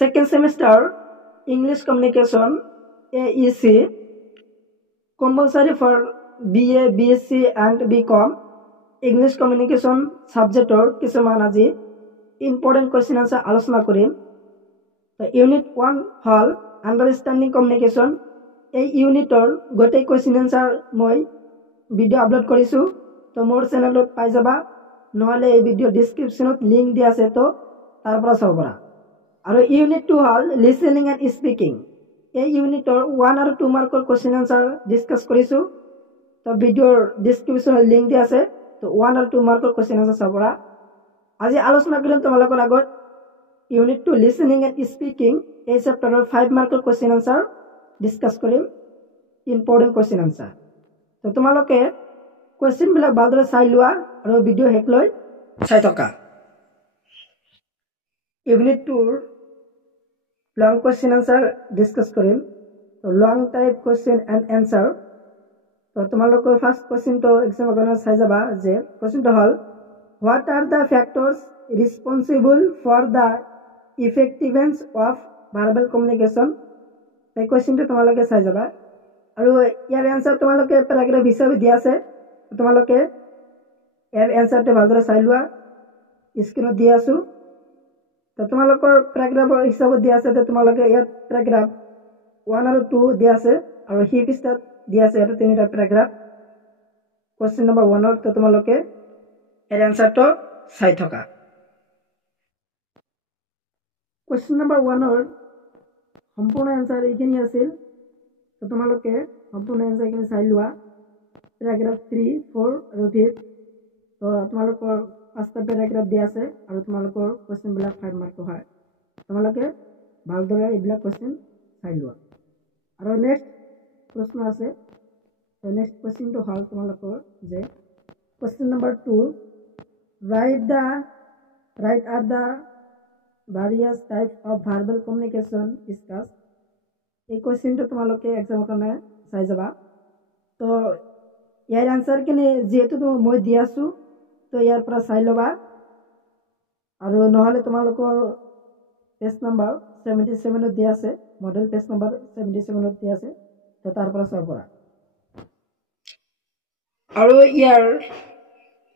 Second semester English Communication AEC compulsory for BA, BSc and BCom English Communication subjector কিছুমান আজি important question answer আলোচনা কৰিম। Unit 1 হল Understanding Communication। এই ইউনিটৰ গোটেই question answer মই ভিডিও আপলোড কৰিছো, তো মোৰ চেনেলত পাই যাবা, নহলে এই ভিডিও ডেসক্ৰিপচনত লিংক দিয়া আছে, তো তাৰ পৰা চাব পাৰা। আৰু ইউনিট 2 হল লিসেনিং এন্ড স্পিকিং। এই ইউনিটৰ 1 আৰু 2 মাৰ্কৰ question answer ডিসকাস কৰিছো, তো ভিডিওৰ ডেসক্ৰিপচনত লিংক দিয়া আছে, তো 1 আৰু 2 মাৰ্কৰ question answer চাব পাৰা। আজি আলোচনা কৰিম তোমালোকৰ আগত ইউনিট 2 লিসেনিং এন্ড স্পিকিং। এই চেপ্টাৰৰ 5 মাৰ্কৰ question answer ডিসকাস কৰিম, ইম্পৰ্টেন্ট question answer। তো তোমালোকে question বিলাক ভালদৰে চাই লোৱা আৰু ভিডিও হেক লৈ চাই থকা। ইউনিট 2 লং question answer ডিসকাস কৰিম। তো লং টাইপ question and answer। তো তোমালোকৰ ফাৰ্স্ট question তো এক্সামৰ কাৰণে চাই যাবা যে question তো হল what are the factors responsible for the effectiveness of verbal communication। এই question তো তোমালোকে চাই যাবা আৰু ইয়াৰ এনসাৰ তোমালোকে প্যাৰাগ্ৰাফ হিসাবে দিয়া আছে, তোমালোকে ইয়াৰ এনসাৰটো ভালদৰে চাই লোৱা, স্ক্ৰিনত দিয়া আছো। তো তোমালোকৰ প্যাৰাগ্ৰাফৰ হিসাবত দিয়া আছে, তো তোমালোকে ইয়াত প্যাৰাগ্ৰাফ 1 আৰু 2 দিয়া আছে আৰু হি পৃষ্ঠাত দিয়া আছে আৰু তিনিটা প্যাৰাগ্ৰাফ। কোশ্চেন নম্বৰ 1 ৰ তো তোমালোকে এৰ এনসাৰটো চাই থকা। কোশ্চেন নম্বৰ 1 ৰ সম্পূৰ্ণ এনসাৰ এইখিনি আছিল, তো তোমালোকে সম্পূৰ্ণ এনসাৰ খিনি চাই লোৱা। প্যাৰাগ্ৰাফ 3, 4 আৰু 5, তো তোমালোকৰ 5টা প্যাৰাগ্ৰাফ দিয়া আছে আৰু তোমালোকৰ কোশ্চেন বিলাক 5 মাৰ্কৰ হয়। তোমালোকে ভালদৰে এইবিলাক কোশ্চেন চাই লোৱা। আৰু নেক্সট প্ৰশ্ন আছে, তো নেক্সট কোশ্চেন তো হল তোমালোকৰ যে question number 2 write are the various types of verbal communication discussed। এই কোশ্চেন তো তোমালোকে এক্সামৰ কাৰণে চাই যাবা। তো ইয়াৰ আনসাৰ খিনি যেহেতু মই দি আছো, তো ইয়াৰ পৰা চাই লবা আৰু নহলে তোমালোকৰ পেজ নম্বৰ 77 দিয়া আছে, মডেল পেজ নম্বৰ 77 দিয়া আছে, তো তাৰ পৰা চাব পাৰা। আৰু ইয়াৰ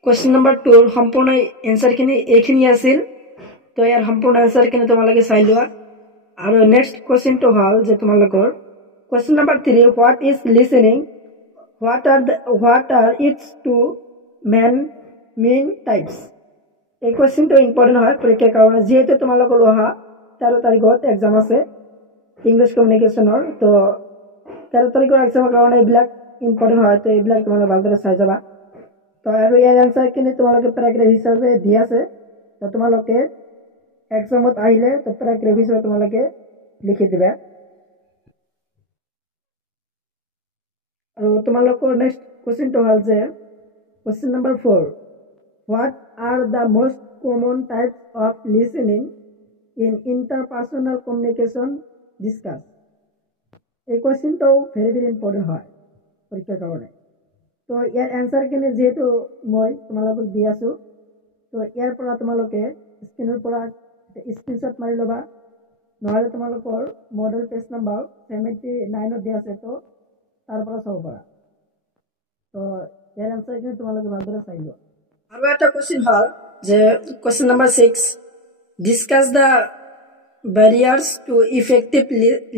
কোশ্চেন নম্বৰ 2 ৰ সম্পূৰ্ণ এনসাৰ খিনি এইখিনি আছিল, তো ইয়াৰ সম্পূৰ্ণ এনসাৰ খিনি তোমালোকে চাই লোৱা। আৰু নেক্সট কোশ্চেন তো হল যে তোমালোকৰ question number 3 what is listening, what are its two main types। এই কোশ্চেন তো ইম্পর্টেন্ট হয় পরীক্ষার কারণে, যেহেতু তোমালোকৰ অহা 13 তাৰিখত এক্সাম আছে ইংলিশ কমিউনিকেশনৰ, তো 13 তাৰিখৰ এক্সামৰ কাৰণে এইবিলাক ইম্পৰ্টেন্ট হয়, তো এইবিলাক তোমালোকে ভালদৰে চাই যাবা। তো আৰু ইয়াৰ এনসার খিনি তোমালোকে প্যারাগ্রাফ হিসাবে দিয়া আছে, তো তোমালোকে এক্সামত আহিলে তো প্যারাগ্রাফ হিসাবে তোমালোকে লিখি দিবা। আৰু তোমালোকৰ নেক্সট কোশ্চেন তো হল যে question number 4 what are the most common types of listening in interpersonal communication discuss। এই কোশ্চেন তো ভেরি ইম্পর্টেন্ট হয় পরীক্ষার কারণে। তো ইয়ার আনসার খিনি যেহেতু মই তোমালোকক দি আছো, তো ইয়াৰ পৰা তোমালোকে স্ক্ৰিনৰ পৰা স্ক্ৰিনশট মাৰি লবা, নহলে তোমালোকৰ মডেল পেজ নম্বৰ 79 দিয়া আছে, তো তাৰ পৰা চাব পাৰা। তো ইয়াৰ আনসাৰ খিনি তোমালোকে ভালদৰে চাই লোৱা। আৰু এটা কোশ্চেন হল যে question number 6 discuss the barriers to effective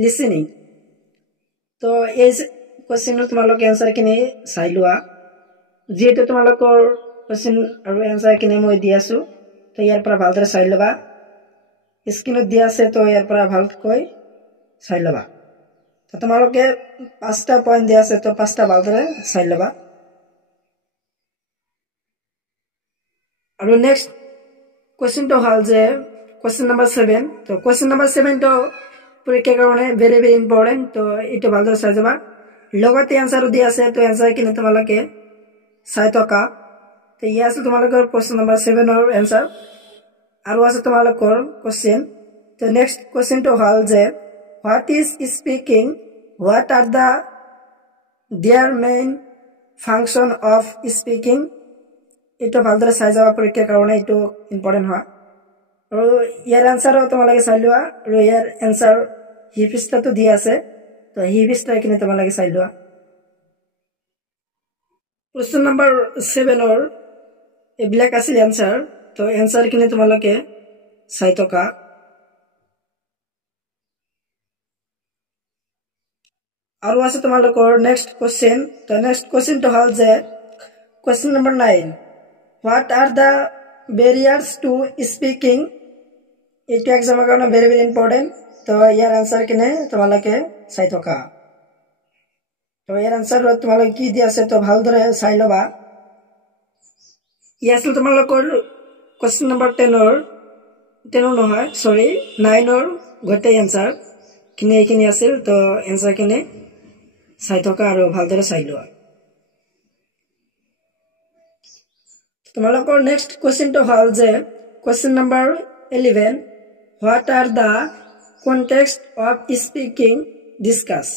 listening. তো এই কোশ্চেনৰ তোমালোকে আনসাৰ খিনি চাই লোৱা, যেহেতু তোমালোকৰ কোশ্চেন আৰু আনসাৰ খিনি মই দি আছো, তো ইয়াৰ পৰা ভালদৰে চাই লবা, স্ক্ৰিনত দিয়া আছে, তো ইয়াৰ পৰা ভালকৈ চাই লবা। তো তোমালোকে 5টা পয়েন্ট দিয়া আছে, তো 5টা ভালদৰে চাই লবা। আৰু নেক্সট কোশ্চেন তো হল যে কোশ্চেন নম্বৰ 7। তো কোশ্চেন নম্বৰ 7 তো পৰীক্ষাৰ কাৰণে ভেৰি ইম্পৰ্টেন্ট, তো এটা ভালদৰে চাই যাবা। লগতে আনসাৰও দিয়া আছে, তো আনসাৰ খিনি তোমালোকে চাই থকা। তো ইয়ে আছে তোমালোকৰ কোশ্চেন নম্বৰ 7 ৰ আনসাৰ। আৰু আছে তোমালোকৰ কোশ্চেন। তো নেক্সট কোশ্চেন তো হল যে what is speaking, what are their main function of speaking. এটা ভালদৰে চাই যাবা পৰীক্ষাৰ কাৰণে, এটা ইম্পৰ্টেন্ট হয়। আৰু ইয়াৰ আনসাৰো তোমালোকে চাই লোৱা আৰু ইয়াৰ আনসাৰ হি পৃষ্ঠাটো দিয়া আছে তো হি পৃষ্ঠা এখানে তোমালোকে চাই লোৱা প্ৰশ্ন নাম্বাৰ 7 ৰ এইবিলাক আছিল আনসাৰ তো আনসাৰ খিনি তোমালোকে চাই থকা আৰু আছে তোমালোকৰ নেক্সট কোশ্চেন তো নেক্সট কোশ্চেনটো হল যে question number 9 what are the barriers to speaking এইটো এক্সামৰ কাৰণে ভেৰি ভেৰি ইম্পৰ্টেন্ট তো ইয়াৰ আনসাৰ কিনে তোমালোকে চাই থকা তো ইয়াৰ আনসাৰ তোমালোকে কি দি আছে তো ভালদৰে চাই লবা ই আছিল তোমালোকৰ কোশ্চেন নাম্বাৰ 10 নহয় সৰি 9 ৰ গোটেই আনসাৰ কিনে এইখিনি আছিল তো আনসাৰ কিনে চাই থকা আৰু ভালদৰে চাই লোৱা তোমালোকৰ নেক্সট কোশ্চেনটো হল যে question number 11 what are the context of speaking discuss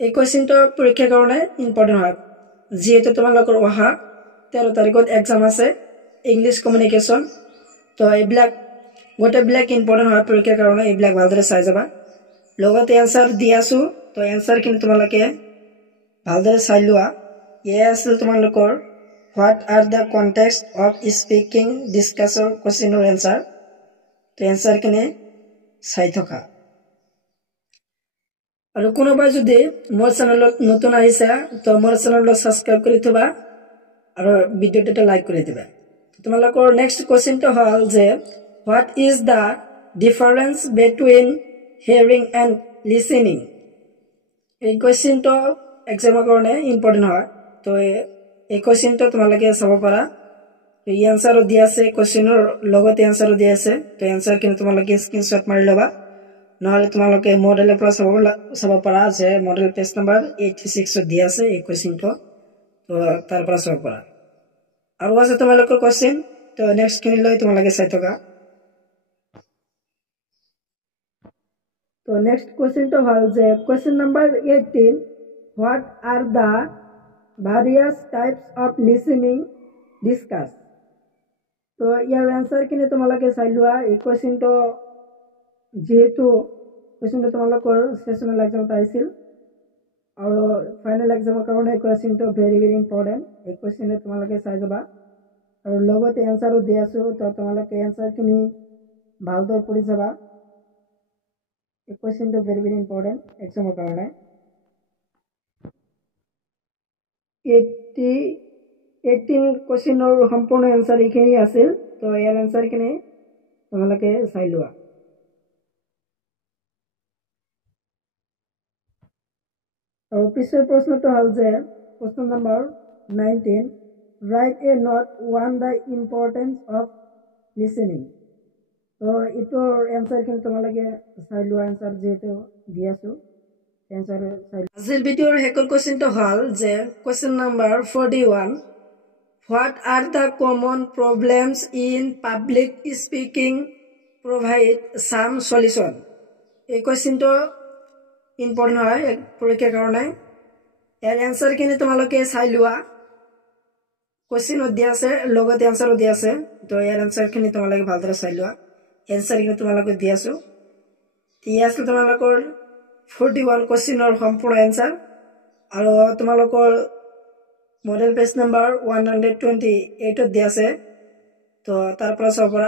এই কোশ্চেনটো পৰীক্ষাৰ কাৰণে ইম্পৰ্টেন্ট হয় যেহেতু তোমালোকৰ অহা 13 তাৰিখত এক্সাম আছে ইংলিশ কমিউনিকেশন তো এইবিলাক গোটেইবিলাক ইম্পৰ্টেন্ট হয় পৰীক্ষাৰ কাৰণে এইবিলাক ভালদৰে চাই যাবা লগতে আনসাৰ দি আছো তো আনসাৰ খিনি তোমালোকে ভালদৰে চাই লোৱা ইয়ে আছিল তোমালোকৰ what are the context of speaking discussion question or answer তো আনসাৰ খিনি চাই থকা আৰু কোনোবাই যদি মোৰ চেনেলত নতুন আহিছে তো মোৰ চেনেলটো সাবস্ক্ৰাইব কৰি থবা আৰু ভিডিওটো লাইক কৰি দিবা তোমালোকৰ নেক্সট কোশ্চেনটো হল যে what is the difference between hearing and listening এই কোশ্চেনটো এক্সামৰ কাৰণে ইম্পৰ্টেন্ট হয় তো এই কোশ্চেনটো তোমালোকে চাব পাৰা এই আনসাৰো দিয়া আছে কোশ্চেনৰ লগতে আনসাৰো দিয়া আছে তো আনসাৰ কিনে তোমালোকে স্ক্ৰিনশ্বট মাৰি লবা নহলে তোমালোকে মডেলৰ পৰা চাব পাৰা যে মডেল পেজ নাম্বাৰ 86 দিয়া আছে এই কোশ্চেনটো তো তাৰ পৰা চাব পাৰা আৰু আছে তোমালোকৰ কোশ্চেন তো নেক্সট খিনি লৈ তোমালোকে চাই থকা তো নেক্সট কোশ্চেনটো হল যে question number 18 what are the various types of listening discuss তো ইয়াৰ আনসাৰ কিনে তোমালোকে চাই লোৱা এই কোশ্চেনটো যেহেতু কোশ্চেনটো তোমালোকৰ সেশনাল এক্সামত আহিছিল আৰু ফাইনাল এক্সামৰ কাৰণে এই কোশ্চেনটো ভেৰি ভেৰি ইম্পৰ্টেন্ট এই কোশ্চেনটো তোমালোকে চাই যাবা আৰু লগতে আনসাৰো দি আছো তো তোমালোকে আনসাৰ খিনি ভালদৰে পঢ়ি যাবা এই কোশ্চেনটো ভেৰি ভেৰি ইম্পৰ্টেন্ট এক্সামৰ কাৰণে 18 কোশ্চেনৰ সম্পূৰ্ণ আনসাৰ এইখিনি আছিল তো ইয়াৰ আনসাৰ খিনি তোমালোকে চাই লোৱা আৰু পিছৰ প্ৰশ্নটো হল যে প্ৰশ্ন number 19 write a note on the importance of listening তো ইটোৰ আনসাৰ খিনি তোমালোকে চাই লোৱা আনসাৰ যেহেতু দি আছো আনসাৰ চাই আজিৰ ভিডিওৰ হেকৰ কোশ্চেনটো হল যে question number 41 what are the common problems in public speaking provide some solution এই কোশ্চেনটো ইম্পৰ্টেন্ট হয় পৰীক্ষাৰ কাৰণে ইয়াৰ আনসাৰ খিনি তোমালোকে চাই লোৱা কোশ্চেনত দিয়া আছে লগতে আনসাৰো দিয়া আছে তো ইয়াৰ আনসাৰ খিনি তোমালোকে ভালদৰে চাই লোৱা আনসাৰ খিনি তোমালোকে দি আছো ই আছিল তোমালোকৰ 41 কোশ্চেনৰ সম্পূৰ্ণ আনসাৰ আৰু তোমালোকৰ মডেল পেজ নাম্বাৰ 128 দিয়া আছে তো তাৰ পৰা চাব পাৰা